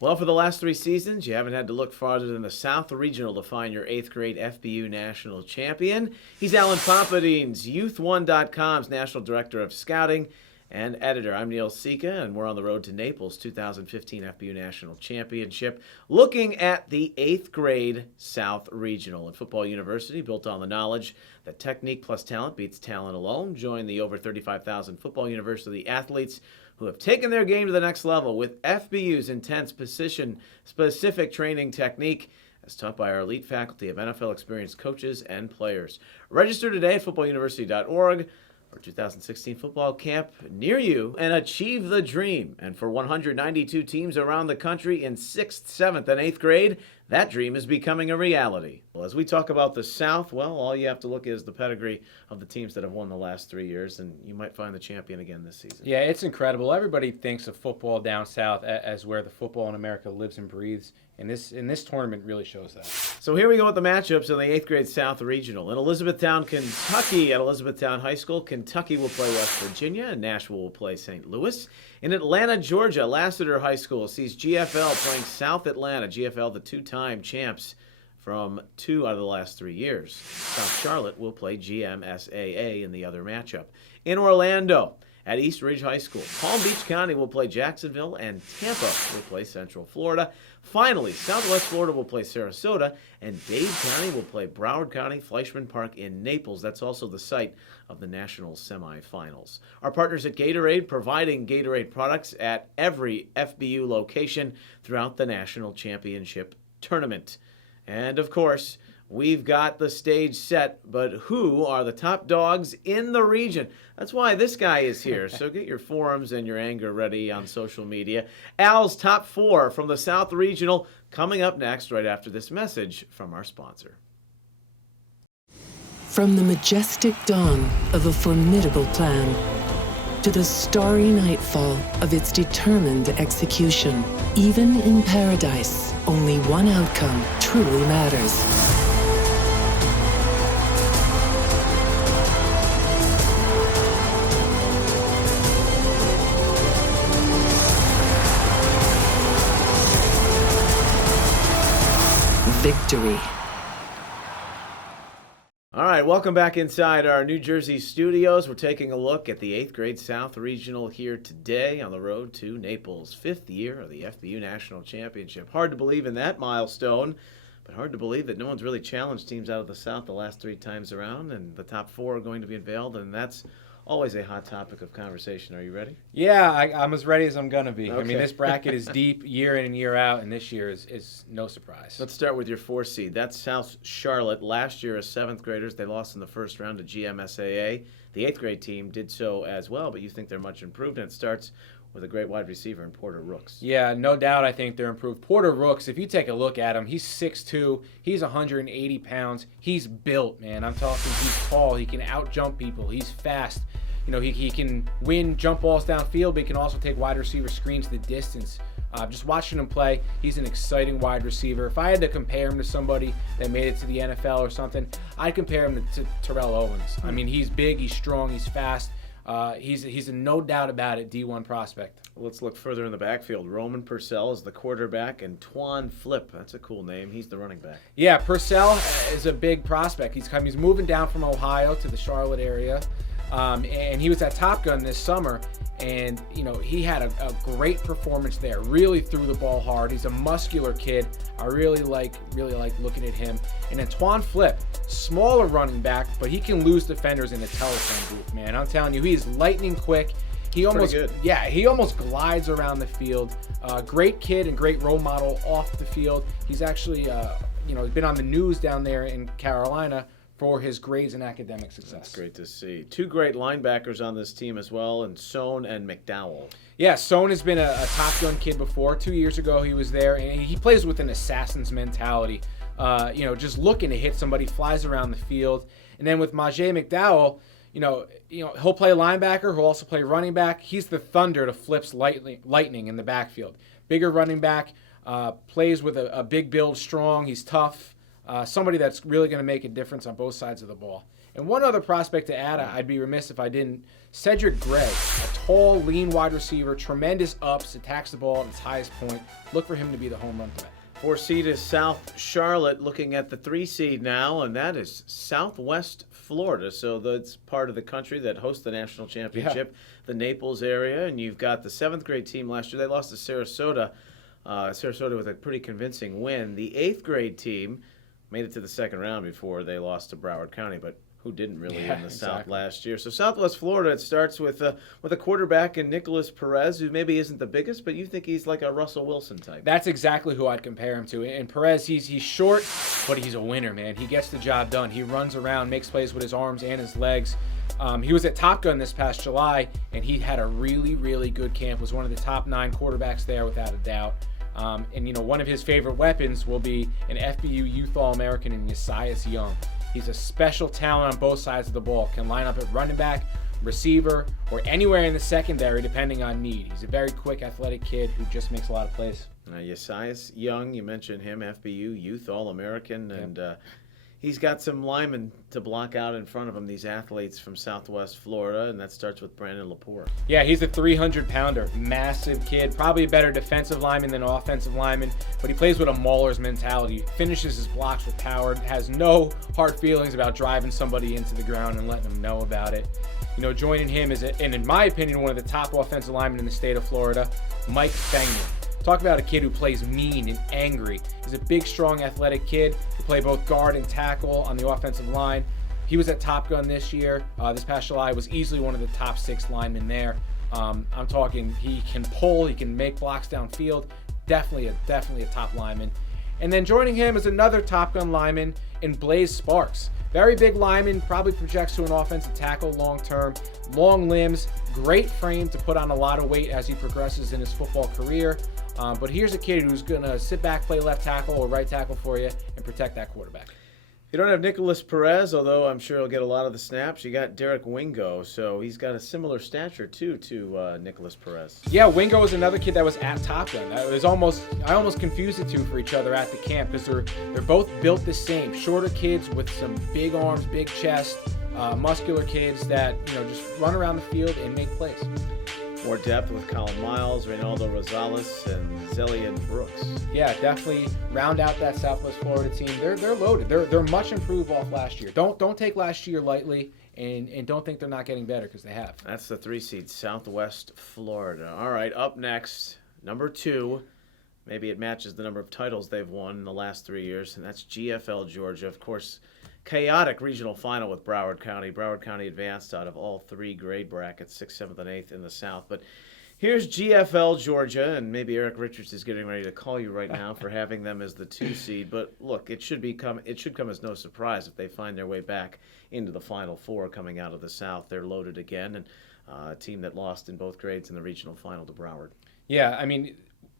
Well, for the last 3 seasons, you haven't had to look farther than the South Regional to find your 8th grade FBU national champion. He's Alan Pompadine's Youth1.com's National Director of Scouting and Editor. I'm Neil Sika, and we're on the road to Naples' 2015 FBU National Championship, looking at the 8th grade South Regional. At Football University, built on the knowledge that technique plus talent beats talent alone, join the over 35,000 Football University athletes who have taken their game to the next level with FBU's intense position-specific training technique as taught by our elite faculty of NFL experienced coaches and players. Register today at footballuniversity.org for 2016 football camp near you and achieve the dream. And for 192 teams around the country in 6th, 7th, and 8th grade, that dream is becoming a reality. Well, as we talk about the South, well, all you have to look at is the pedigree of the teams that have won the last 3 years, and you might find the champion again this season. Yeah, it's incredible. Everybody thinks of football down south as where the football in America lives and breathes, and this tournament really shows that. So here we go with the matchups in the 8th grade South Regional. In Elizabethtown, Kentucky, at Elizabethtown High School, Kentucky will play West Virginia, and Nashville will play St. Louis. In Atlanta, Georgia, Lassiter High School sees GFL playing South Atlanta. GFL, the two-time champs from 2 out of the last 3 years. South Charlotte will play GMSAA in the other matchup. In Orlando, at East Ridge High School, Palm Beach County will play Jacksonville, and Tampa will play Central Florida. Finally, Southwest Florida will play Sarasota, and Dade County will play Broward County, Fleischman Park in Naples. That's also the site of the national semifinals. Our partners at Gatorade, providing Gatorade products at every FBU location throughout the national championship tournament. And of course, we've got the stage set, but who are the top dogs in the region? That's why this guy is here. So get your forums and your anger ready on social media. Al's top 4 from the South Regional coming up next, right after this message from our sponsor. From the majestic dawn of a formidable plan to the starry nightfall of its determined execution, even in paradise, only one outcome truly matters. Victory. All right, welcome back inside our New Jersey studios. We're taking a look at the 8th grade South Regional here today on the road to Naples, 5th year of the FBU National Championship. Hard to believe in that milestone, but hard to believe that no one's really challenged teams out of the South the last 3 times around, and the top 4 are going to be unveiled, and that's always a hot topic of conversation. Are you ready? Yeah, I'm as ready as I'm going to be. Okay. I mean, this bracket is deep year in and year out, and this year is no surprise. Let's start with your 4 seed. That's South Charlotte. Last year as 7th graders, they lost in the first round to GMSAA. The 8th grade team did so as well, but you think they're much improved, and it starts with a great wide receiver in Porter Rooks. Yeah, no doubt I think they're improved. Porter Rooks, if you take a look at him, he's 6'2", he's 180 pounds. He's built, man. I'm talking he's tall. He can out-jump people. He's fast. You know, he can win jump balls downfield, but he can also take wide receiver screens the distance. Just watching him play, he's an exciting wide receiver. If I had to compare him to somebody that made it to the NFL or something, I'd compare him to Terrell Owens. I mean, he's big, he's strong, he's fast. He's a no doubt about it D1 prospect. Let's look further in the backfield. Roman Purcell is the quarterback, and Twan Flip, that's a cool name. He's the running back. Yeah, Purcell is a big prospect. He's moving down from Ohio to the Charlotte area. And he was at Top Gun this summer, and you know he had a great performance there. Really threw the ball hard. He's a muscular kid. I really like looking at him. And then Twan Flip, smaller running back, but he can lose defenders in a telephone booth, man. I'm telling you, he's lightning quick. He almost glides around the field. Great kid and great role model off the field. He's actually been on the news down there in Carolina for his grades and academic success. That's great to see. 2 great linebackers on this team as well, and Sohn and McDowell. Yeah, Sohn has been a Top Gun kid before. 2 years ago he was there, and he plays with an assassin's mentality. Just looking to hit somebody, flies around the field. And then with Majay McDowell, he'll play linebacker, he'll also play running back. He's the thunder to Flip's lightning in the backfield. Bigger running back, plays with a big build, strong, he's tough. somebody that's really going to make a difference on both sides of the ball. And one other prospect to add, I'd be remiss if I didn't. Cedric Gray, a tall, lean wide receiver, tremendous ups, attacks the ball at its highest point. Look for him to be the home run threat. 4 seed is South Charlotte, looking at the 3 seed now, and that is Southwest Florida. So that's part of the country that hosts the national championship, the Naples area. And you've got the 7th grade team last year. They lost to Sarasota. Sarasota with a pretty convincing win. The 8th grade team made it to the second round before they lost to Broward County, but who didn't really in the South last year. So Southwest Florida, it starts with a quarterback in Nicholas Perez, who maybe isn't the biggest, but you think he's like a Russell Wilson type. That's exactly who I'd compare him to. And Perez, he's short, but he's a winner, man. He gets the job done. He runs around, makes plays with his arms and his legs. He was at Top Gun this past July, and he had a really, really good camp. Was one of the top 9 quarterbacks there without a doubt. And one of his favorite weapons will be an FBU Youth All-American in Yesias Young. He's a special talent on both sides of the ball. Can line up at running back, receiver, or anywhere in the secondary depending on need. He's a very quick, athletic kid who just makes a lot of plays. Yesias Young, you mentioned him, FBU Youth All-American, and he's got some linemen to block out in front of him, these athletes from Southwest Florida, and that starts with Brandon Lepore. Yeah, he's a 300-pounder, massive kid, probably a better defensive lineman than offensive lineman, but he plays with a mauler's mentality, finishes his blocks with power, has no hard feelings about driving somebody into the ground and letting them know about it. Joining him is, and in my opinion, one of the top offensive linemen in the state of Florida, Mike Fengman. Talk about a kid who plays mean and angry. He's a big, strong, athletic kid who play both guard and tackle on the offensive line. He was at Top Gun this year. This past July was easily one of the top 6 linemen there. I'm talking he can pull, he can make blocks downfield. Definitely a top lineman. And then joining him is another Top Gun lineman in Blaze Sparks. Very big lineman, probably projects to an offensive tackle long term. Long limbs, great frame to put on a lot of weight as he progresses in his football career. But here's a kid who's going to sit back, play left tackle or right tackle for you, and protect that quarterback. You don't have Nicholas Perez, although I'm sure he'll get a lot of the snaps. You got Derek Wingo, so he's got a similar stature, too, to Nicholas Perez. Yeah, Wingo was another kid that was at Top Gun. I almost confused the two for each other at the camp because they're both built the same. Shorter kids with some big arms, big chest, muscular kids that just run around the field and make plays. More depth with Colin Miles, Reynaldo Rosales, and Zellian Brooks. Yeah, definitely round out that Southwest Florida team. They're loaded. They're much improved off last year. Don't take last year lightly, and don't think they're not getting better because they have. That's the 3 seed, Southwest Florida. All right, up next, number 2. Maybe it matches the number of titles they've won in the last 3 years, and that's GFL Georgia. Of course, chaotic regional final with Broward County. Broward County advanced out of all 3 grade brackets, 6th, 7th, and 8th in the South. But here's GFL Georgia, and maybe Eric Richards is getting ready to call you right now for having them as the 2 seed. But look, it should come as no surprise if they find their way back into the Final Four coming out of the South. They're loaded again, and a team that lost in both grades in the regional final to Broward. Yeah, I mean,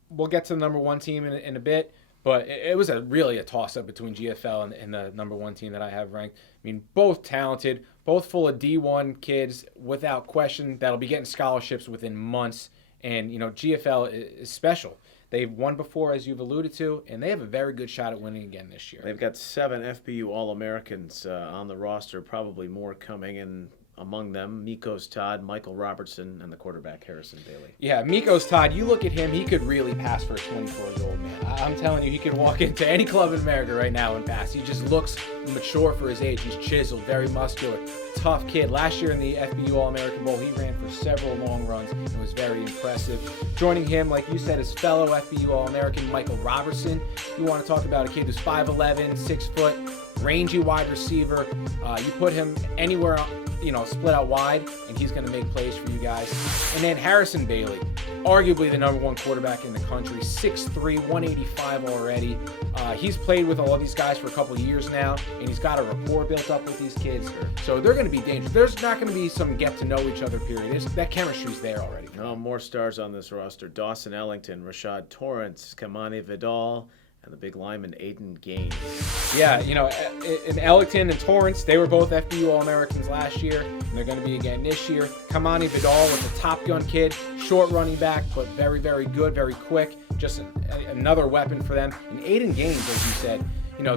we'll get to the number 1 team in a bit. But it was really a toss-up between GFL and the number 1 team that I have ranked. I mean, both talented, both full of D1 kids, without question, that'll be getting scholarships within months. And, GFL is special. They've won before, as you've alluded to, and they have a very good shot at winning again this year. They've got 7 FBU All-Americans on the roster, probably more coming, and among them, Mikos Todd, Michael Robertson, and the quarterback Harrison Bailey. Yeah, Mikos Todd, you look at him, he could really pass for a 24-year-old man. I'm telling you, he could walk into any club in America right now and pass. He just looks mature for his age. He's chiseled, very muscular, tough kid. Last year in the FBU All-American Bowl, he ran for several long runs and was very impressive. Joining him, like you said, is fellow FBU All-American Michael Robertson. You want to talk about a kid who's 5'11", 6 foot, rangy wide receiver. You put him anywhere, split out wide, and he's going to make plays for you guys. And then Harrison Bailey, arguably the number 1 quarterback in the country, 6'3", 185 already. He's played with all of these guys for a couple of years now, and he's got a rapport built up with these kids. So they're going to be dangerous. There's not going to be some get-to-know-each-other period. That chemistry's there already. Oh, more stars on this roster. Dawson Ellington, Rashad Torrance, Kamani Vidal, and the big lineman Aiden Gaines. Yeah, in Ellington and Torrance, they were both FBU All-Americans last year, and they're going to be again this year. Kamani Vidal was a Top Gun kid, short running back, but very, very good, very quick. Just another weapon for them. And Aiden Gaines, as you said,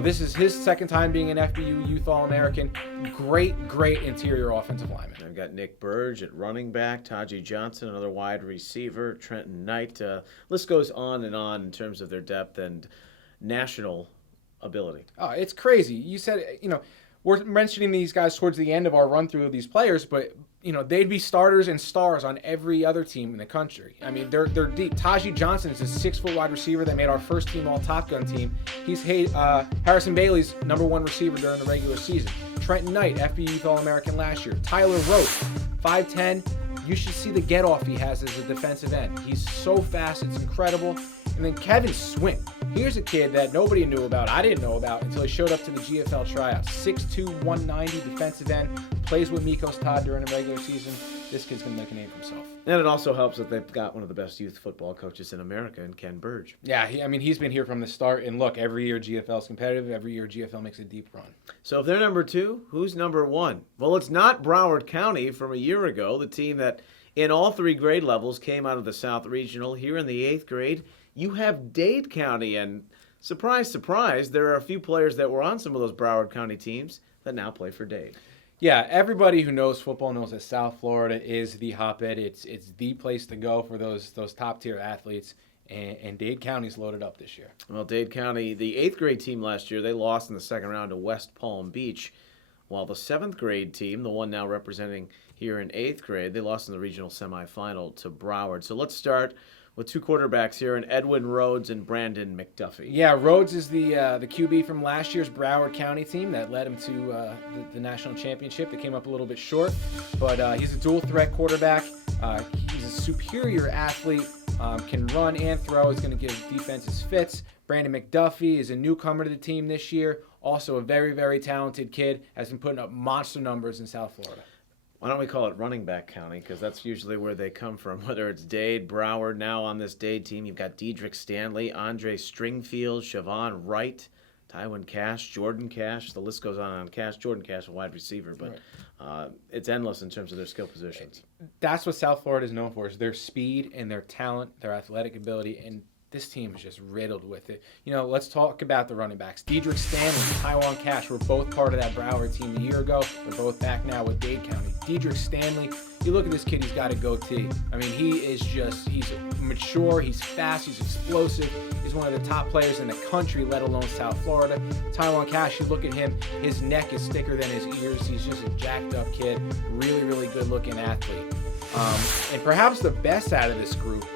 this is his second time being an FBU Youth All-American. Great interior offensive lineman. I've got Nick Burge at running back, Taji Johnson, another wide receiver, Trenton Knight. List goes on and on in terms of their depth and national ability. Oh, it's crazy. You said, we're mentioning these guys towards the end of our run through of these players, but they'd be starters and stars on every other team in the country. I mean, they're deep. Taji Johnson is a 6-foot wide receiver that made our first team all Top Gun team. He's Harrison Bailey's #1 receiver during the regular season. Trenton Knight, FBU Youth All-American last year. Tyler Rote, 5'10". You should see the get-off he has as a defensive end. He's so fast, it's incredible. And then Kevin Swink. Here's a kid that nobody knew about. I didn't know about until he showed up to the GFL tryouts. 6'2", 190 defensive end. Plays with Mikos Todd during the regular season. This kid's going to make a name for himself. And it also helps that they've got one of the best youth football coaches in America in Ken Burge. Yeah, he's been here from the start. And look, every year GFL's competitive. Every year GFL makes a deep run. So if they're number 2, who's number 1? Well, it's not Broward County from a year ago, the team that in all 3 grade levels came out of the South Regional. Here in the 8th grade, you have Dade County. And surprise, surprise, there are a few players that were on some of those Broward County teams that now play for Dade. Yeah, everybody who knows football knows that South Florida is the hotbed. It's the place to go for those top-tier athletes, and Dade County's loaded up this year. Well, Dade County, the 8th grade team last year, they lost in the second round to West Palm Beach, while the 7th grade team, the one now representing here in 8th grade, they lost in the regional semifinal to Broward. So let's start with 2 quarterbacks here, in Edwin Rhodes and Brandon McDuffie. Yeah, Rhodes is the QB from last year's Broward County team that led him to the national championship. They came up a little bit short, but he's a dual-threat quarterback. He's a superior athlete, can run and throw. He's going to give defenses fits. Brandon McDuffie is a newcomer to the team this year, also a very talented kid, has been putting up monster numbers in South Florida. Why don't we call it running back county? Because that's usually where they come from, whether it's Dade, Broward. Now on this Dade team, you've got Dedrick Stanley, Andre Stringfield, Siobhan Wright, Tywin Cash, Jordan Cash. The list goes on Cash. Jordan Cash, a wide receiver, but it's endless in terms of their skill positions. That's what South Florida is known for, is their speed and their talent, their athletic ability, and this team is just riddled with it. Let's talk about the running backs. Dedrick Stanley and Tywin Cash were both part of that Broward team a year ago. They're both back now with Dade County. Dedrick Stanley, you look at this kid, he's got a goatee. I mean, he's mature, he's fast, he's explosive. He's one of the top players in the country, let alone South Florida. Tywin Cash, you look at him, his neck is thicker than his ears. He's just a jacked up kid, really good looking athlete. And perhaps the best out of this group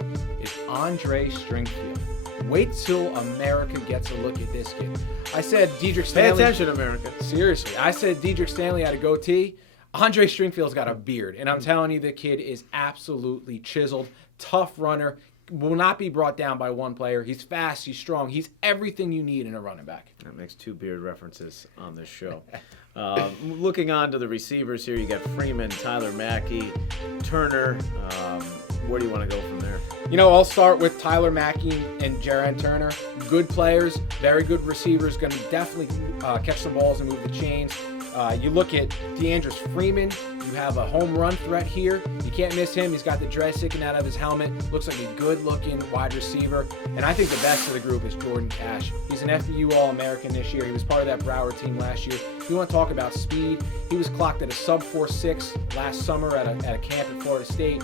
is Andre Stringfield. Wait till America gets a look at this kid. I said Dedrick Stanley. Pay attention, America. Seriously, I said Dedrick Stanley had a goatee. Andre Stringfield's got a beard, and I'm telling you, the kid is absolutely chiseled, tough runner, will not be brought down by one player. He's fast, he's strong, he's everything you need in a running back. That makes 2 beard references on this show. Looking on to the receivers here, you got Freeman, Tyler Mackey, Turner. Where do you want to go from there? I'll start with Tyler Mackey and Jaron Turner. Good players, very good receivers, going to definitely catch the balls and move the chains. You look at DeAndre Freeman, you have a home run threat here. You can't miss him. He's got the dread sticking out of his helmet. Looks like a good-looking wide receiver. And I think the best of the group is Jordan Cash. He's an FBU All-American this year. He was part of that Broward team last year. You want to talk about speed? He was clocked at a sub 4.6 last summer at a camp at Florida State.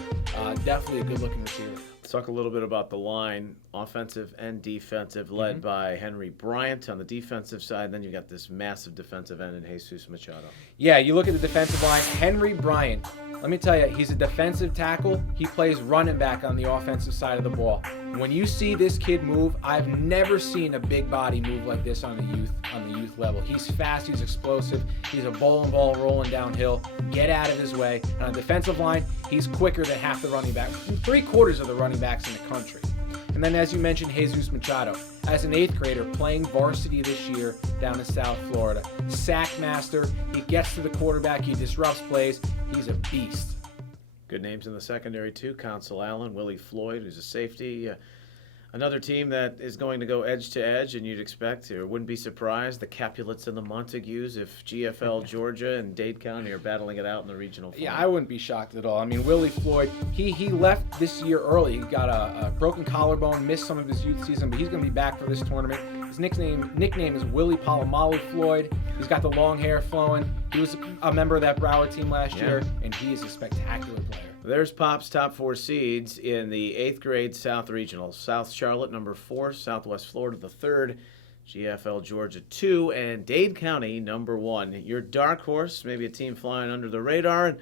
Definitely a good-looking receiver. Let's talk a little bit about the line, offensive and defensive, led by Henry Bryant on the defensive side. Then you've got this massive defensive end in Jesus Machado. Yeah, you look at the defensive line. Henry Bryant, let me tell you, he's a defensive tackle. He plays running back on the offensive side of the ball. When you see this kid move, I've never seen a big body move like this on the youth level. He's fast, he's explosive, he's a bowling ball rolling downhill. Get out of his way. And on the defensive line, he's quicker than half the running back, 3/4 of the running backs in the country. And then, as you mentioned, Jesus Machado, as an 8th grader playing varsity this year down in South Florida. Sack master, he gets to the quarterback, he disrupts plays, he's a beast. Good names in the secondary, too. Council Allen, Willie Floyd, who's a safety. Another team that is going to go edge to edge, and you'd expect, or wouldn't be surprised, the Capulets and the Montagues if GFL Georgia and Dade County are battling it out in the regional final. Yeah, I wouldn't be shocked at all. I mean, Willie Floyd, he left this year early. He got a broken collarbone, missed some of his youth season, but he's going to be back for this tournament. His nickname is Willie Palomalu Floyd. He's got the long hair flowing. He was a member of that Broward team last year, and he is a spectacular player. There's Pop's top 4 seeds in the 8th grade South Regional. South Charlotte, number 4, Southwest Florida, the 3rd, GFL Georgia 2, and Dade County, number 1. Your dark horse, maybe a team flying under the radar. And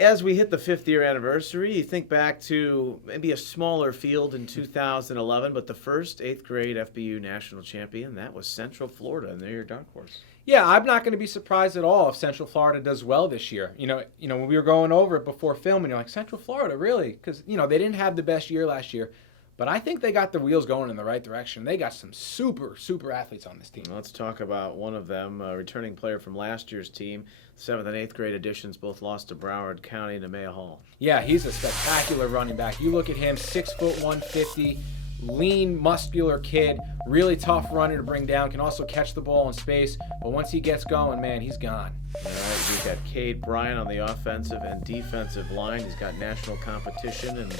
as we hit the 5th year anniversary, you think back to maybe a smaller field in 2011, but the first 8th grade FBU national champion, that was Central Florida, and they're your dark horse. Yeah, I'm not going to be surprised at all if Central Florida does well this year. You know, when we were going over it before filming, you're like, Central Florida, really? Because, they didn't have the best year last year. But I think they got the wheels going in the right direction. They got some super, super athletes on this team. Let's talk about one of them, a returning player from last year's team. 7th and 8th grade editions both lost to Broward County and Nemea Hall. Yeah, he's a spectacular running back. You look at him, 6 foot 150, lean, muscular kid, really tough runner to bring down, can also catch the ball in space. But once he gets going, man, he's gone. All right, we've got Cade Bryant on the offensive and defensive line. He's got national competition and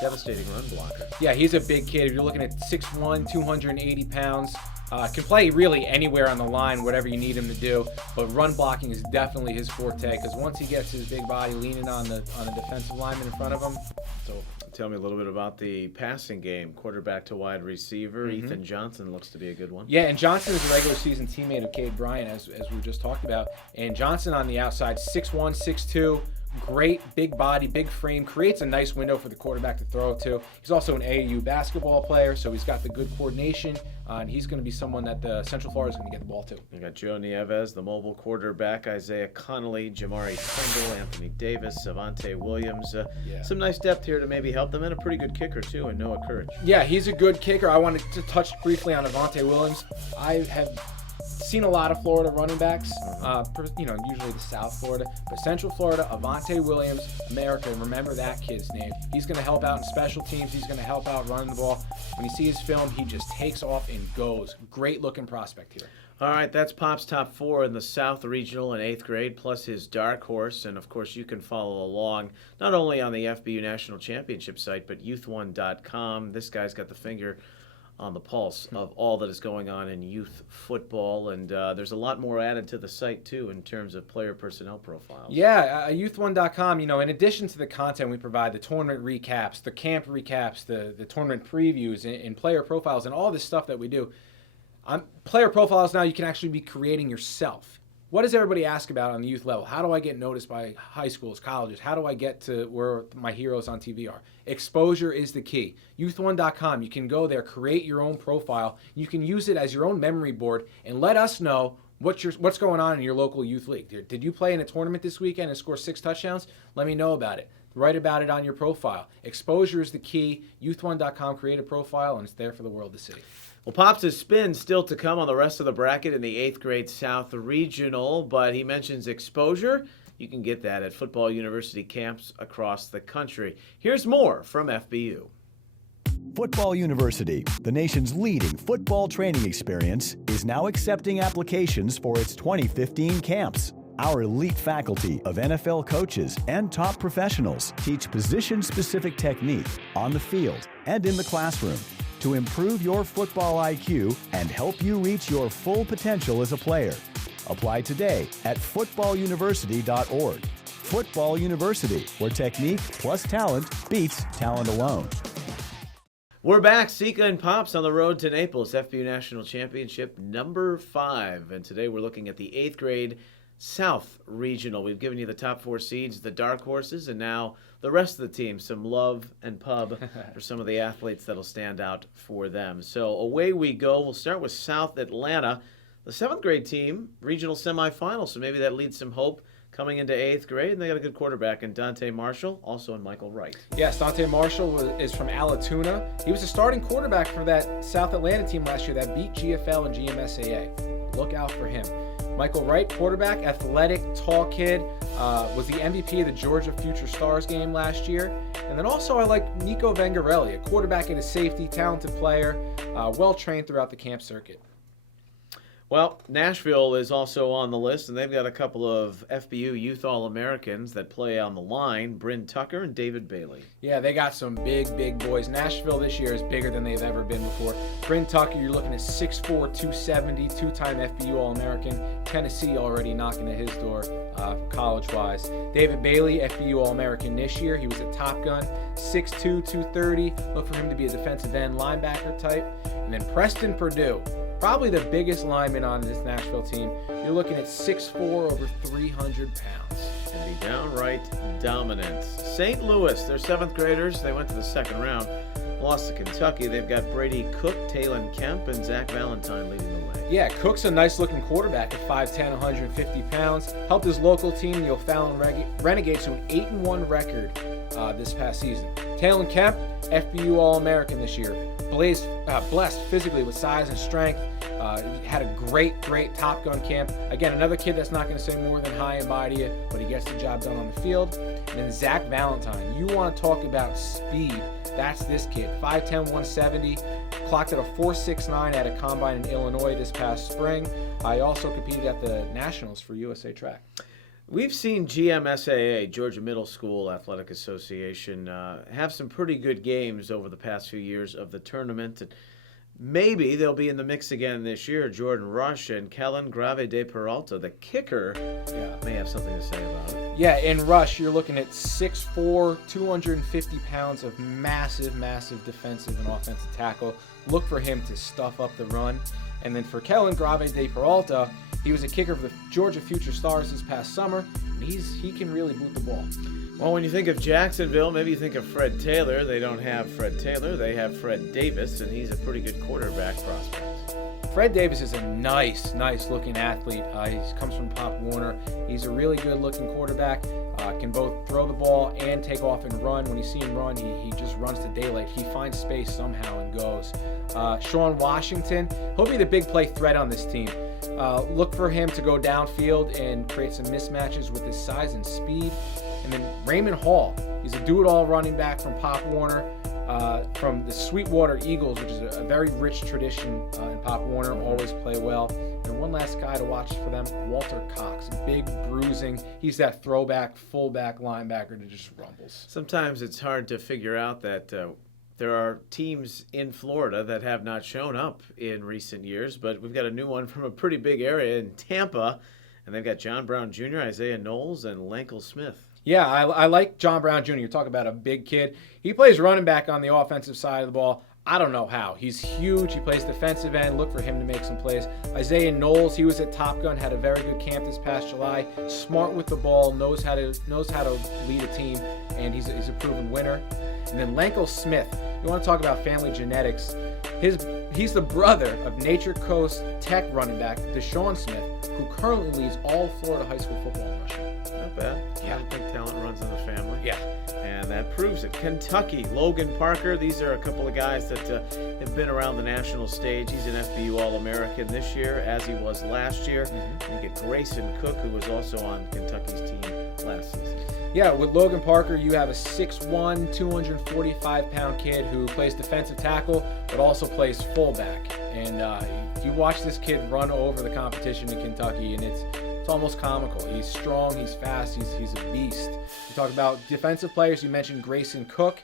devastating run blocker. Yeah, he's a big kid. If you're looking at 6'1", 280 pounds, can play really anywhere on the line, whatever you need him to do. But run blocking is definitely his forte, because once he gets his big body leaning on the defensive lineman in front of him, so. Tell me a little bit about the passing game, quarterback to wide receiver. Ethan Johnson looks to be a good one. Yeah, and Johnson is a regular season teammate of Cade Bryant, as we just talked about. And Johnson on the outside, 6'1", 6'2", great big body, big frame, creates a nice window for the quarterback to throw to. He's also an AAU basketball player, so he's got the good coordination, and he's going to be someone that the Central Florida is going to get the ball to. You got Joe Nieves, the mobile quarterback, Isaiah Connolly, Jamari Kendall, Anthony Davis, Savante Williams. Some nice depth here to maybe help them, and a pretty good kicker, too, and Noah Courage. Yeah, he's a good kicker. I wanted to touch briefly on Avante Williams. I have seen a lot of Florida running backs, usually the South Florida, but Central Florida, Avante Williams, America, remember that kid's name. He's going to help out in special teams. He's going to help out running the ball. When you see his film, he just takes off and goes. Great looking prospect here. All right, that's Pop's top 4 in the South Regional in 8th grade, plus his dark horse. And, of course, you can follow along not only on the FBU National Championship site, but youth1.com. This guy's got the finger on the pulse of all that is going on in youth football, and there's a lot more added to the site too in terms of player personnel profiles. Yeah, youth1.com, in addition to the content we provide, the tournament recaps, the camp recaps, the tournament previews, and player profiles, and all this stuff that we do. Player profiles now you can actually be creating yourself. What does everybody ask about on the youth level? How do I get noticed by high schools, colleges? How do I get to where my heroes on TV are? Exposure is the key. Youth1.com, you can go there, create your own profile. You can use it as your own memory board and let us know what's going on in your local youth league. Did you play in a tournament this weekend and score 6 touchdowns? Let me know about it. Write about it on your profile. Exposure is the key. Youth1.com, create a profile, and it's there for the world to see. Well, Pops' spin still to come on the rest of the bracket in the 8th grade South Regional, but he mentions exposure. You can get that at Football University camps across the country. Here's more from FBU. Football University, the nation's leading football training experience, is now accepting applications for its 2015 camps. Our elite faculty of NFL coaches and top professionals teach position-specific technique on the field and in the classroom to improve your football IQ and help you reach your full potential as a player. Apply today at footballuniversity.org. Football University, where technique plus talent beats talent alone. We're back, Sika and Pops on the road to Naples, FBU National Championship number 5. And today we're looking at the 8th grade South Regional. We've given you the top 4 seeds, the dark horses, and now the rest of the team, some love and pub for some of the athletes that'll stand out for them. So away we go. We'll start with South Atlanta. The 7th grade team, regional semifinal, so maybe that leads some hope coming into 8th grade. And they got a good quarterback in Dante Marshall, also in Michael Wright. Yes, Dante Marshall is from Alatoona. He was a starting quarterback for that South Atlanta team last year that beat GFL and GMSAA. Look out for him. Michael Wright, quarterback, athletic, tall kid, was the MVP of the Georgia Future Stars game last year. And then also I like Nico Vengarelli, a quarterback and a safety, talented player, well-trained throughout the camp circuit. Well, Nashville is also on the list, and they've got a couple of FBU Youth All-Americans that play on the line, Bryn Tucker and David Bailey. Yeah, they got some big boys. Nashville this year is bigger than they've ever been before. Bryn Tucker, you're looking at 6'4", 270, two-time FBU All-American. Tennessee already knocking at his door college-wise. David Bailey, FBU All-American this year. He was a Top Gun, 6'2", 230. Look for him to be a defensive end linebacker type. And then Preston Purdue, probably the biggest lineman on this Nashville team. You're looking at 6'4", over 300 pounds. And be downright dominant. St. Louis, they're 7th graders. They went to the second round, lost to Kentucky. They've got Brady Cook, Talon Kemp, and Zach Valentine leading the way. Yeah, Cook's a nice-looking quarterback at 5'10", 150 pounds. Helped his local team, the O'Fallon Renegades, to an 8-1 record this past season. Talon Kemp, FBU All-American this year. Blessed physically with size and strength. Had a great Top Gun camp. Again, another kid that's not going to say more than hi and bye to you, but he gets the job done on the field. And then Zach Valentine. You want to talk about speed. That's this kid. 5'10", 170. Clocked at a 4.69 at a combine in Illinois this past spring. I also competed at the Nationals for USA Track. We've seen GMSAA, Georgia Middle School Athletic Association, have some pretty good games over the past few years of the tournament. And maybe they'll be in the mix again this year. Jordan Rush and Kellen Grave de Peralta, the kicker, may have something to say about it. Yeah, in Rush, you're looking at 6'4", 250 pounds of massive defensive and offensive tackle. Look for him to stuff up the run. And then for Kellen Grave de Peralta, he was a kicker for the Georgia Future Stars this past summer, and he can really boot the ball. Well, when you think of Jacksonville, maybe you think of Fred Taylor. They don't have Fred Taylor. They have Fred Davis, and he's a pretty good quarterback prospect. Fred Davis is a nice looking athlete. He comes from Pop Warner. He's a really good looking quarterback. Can both throw the ball and take off and run. When you see him run, he just runs to daylight. He finds space somehow and goes. Sean Washington, he'll be the big play threat on this team. Look for him to go downfield and create some mismatches with his size and speed. And then Raymond Hall, he's a do-it-all running back from Pop Warner, from the Sweetwater Eagles, which is a very rich tradition in Pop Warner, always play well. And one last guy to watch for them, Walter Cox, big bruising. He's that throwback, fullback linebacker that just rumbles. Sometimes it's hard to figure out that there are teams in Florida that have not shown up in recent years, but we've got a new one from a pretty big area in Tampa, and they've got John Brown Jr., Isaiah Knowles, and Lankle Smith. Yeah, I like John Brown Jr. You talk about a big kid. He plays running back on the offensive side of the ball. I don't know how. He's huge. He plays defensive end. Look for him to make some plays. Isaiah Knowles, he was at Top Gun, had a very good camp this past July. Smart with the ball, knows how to lead a team, and he's a proven winner. And then Lankle Smith. You want to talk about family genetics. He's the brother of Nature Coast Tech running back Deshaun Smith, who currently leads all Florida high school football in rushing. Not bad. Yeah. I don't think talent runs in the family. Yeah. And that proves it. Kentucky, Logan Parker. These are a couple of guys that have been around the national stage. He's an FBU All-American this year, as he was last year. And you get Grayson Cook, who was also on Kentucky's team last season. Yeah, with Logan Parker, you have a 6'1", 245-pound kid who plays defensive tackle, but also plays fullback. And you watch this kid run over the competition in Kentucky, and it's almost comical. He's strong, he's fast, he's a beast. You talk about defensive players. You mentioned Grayson Cook.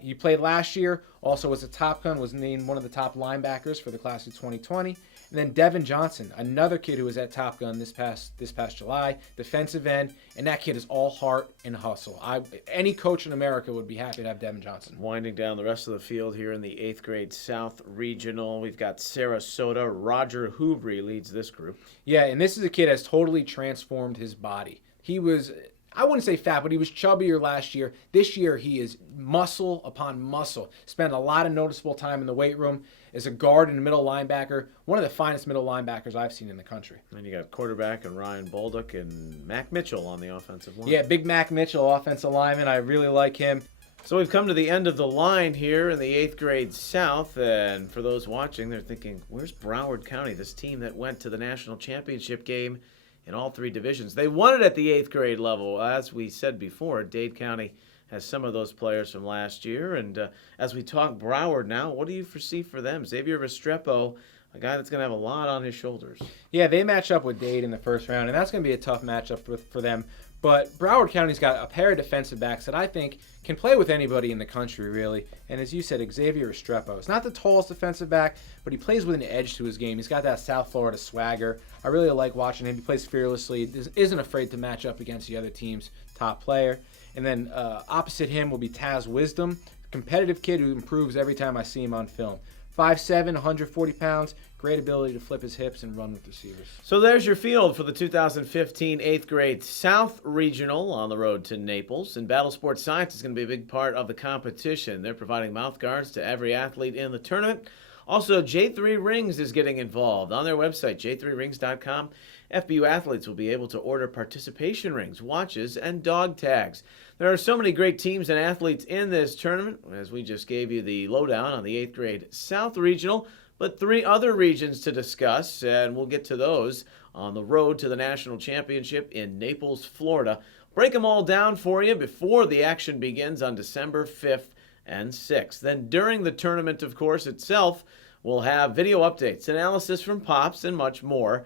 He played last year, also was a Top Gun, was named one of the top linebackers for the class of 2020. And then Devin Johnson, another kid who was at Top Gun this past July, defensive end, and that kid is all heart and hustle. Any coach in America would be happy to have Devin Johnson. Winding down the rest of the field here in the 8th grade South Regional, we've got Sarasota. Roger Hubry leads this group. Yeah, and this is a kid that has totally transformed his body. He was, I wouldn't say fat, but he was chubbier last year. This year, he is muscle upon muscle. Spent a lot of noticeable time in the weight room as a guard and a middle linebacker. One of the finest middle linebackers I've seen in the country. And you got quarterback and Ryan Bolduc and Mac Mitchell on the offensive line. Yeah, big Mac Mitchell, offensive lineman. I really like him. So we've come to the end of the line here in the 8th grade South, and for those watching, they're thinking, where's Broward County, this team that went to the national championship game in all 3 divisions? They won it at the 8th grade level. As we said before, Dade County has some of those players from last year. And as we talk Broward now, what do you foresee for them? Xavier Restrepo, a guy that's going to have a lot on his shoulders. Yeah, they match up with Dade in the first round, and that's going to be a tough matchup for them. But Broward County's got a pair of defensive backs that I think can play with anybody in the country, really. And as you said, Xavier Restrepo. He's not the tallest defensive back, but he plays with an edge to his game. He's got that South Florida swagger. I really like watching him. He plays fearlessly, isn't afraid to match up against the other team's top player. And then opposite him will be Taz Wisdom, competitive kid who improves every time I see him on film. 5'7", 140 pounds, great ability to flip his hips and run with receivers. So there's your field for the 2015 8th grade South Regional on the road to Naples. And Battle Sports Science is going to be a big part of the competition. They're providing mouth guards to every athlete in the tournament. Also, J3 Rings is getting involved. On their website, j3rings.com, FBU athletes will be able to order participation rings, watches, and dog tags. There are so many great teams and athletes in this tournament, as we just gave you the lowdown on the 8th grade South Regional, but 3 other regions to discuss, and we'll get to those on the road to the national championship in Naples, Florida. Break them all down for you before the action begins on December 5th and 6th. Then during the tournament, of course, itself, we'll have video updates, analysis from Pops, and much more.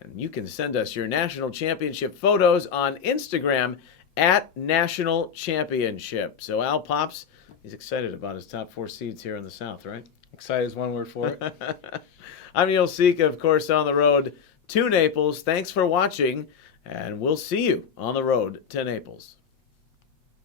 And you can send us your national championship photos on Instagram at National Championship. So Al Pops, he's excited about his top 4 seeds here in the South, right? Excited is one word for it. I'm Neil Sika, of course, on the road to Naples. Thanks for watching, and we'll see you on the road to Naples.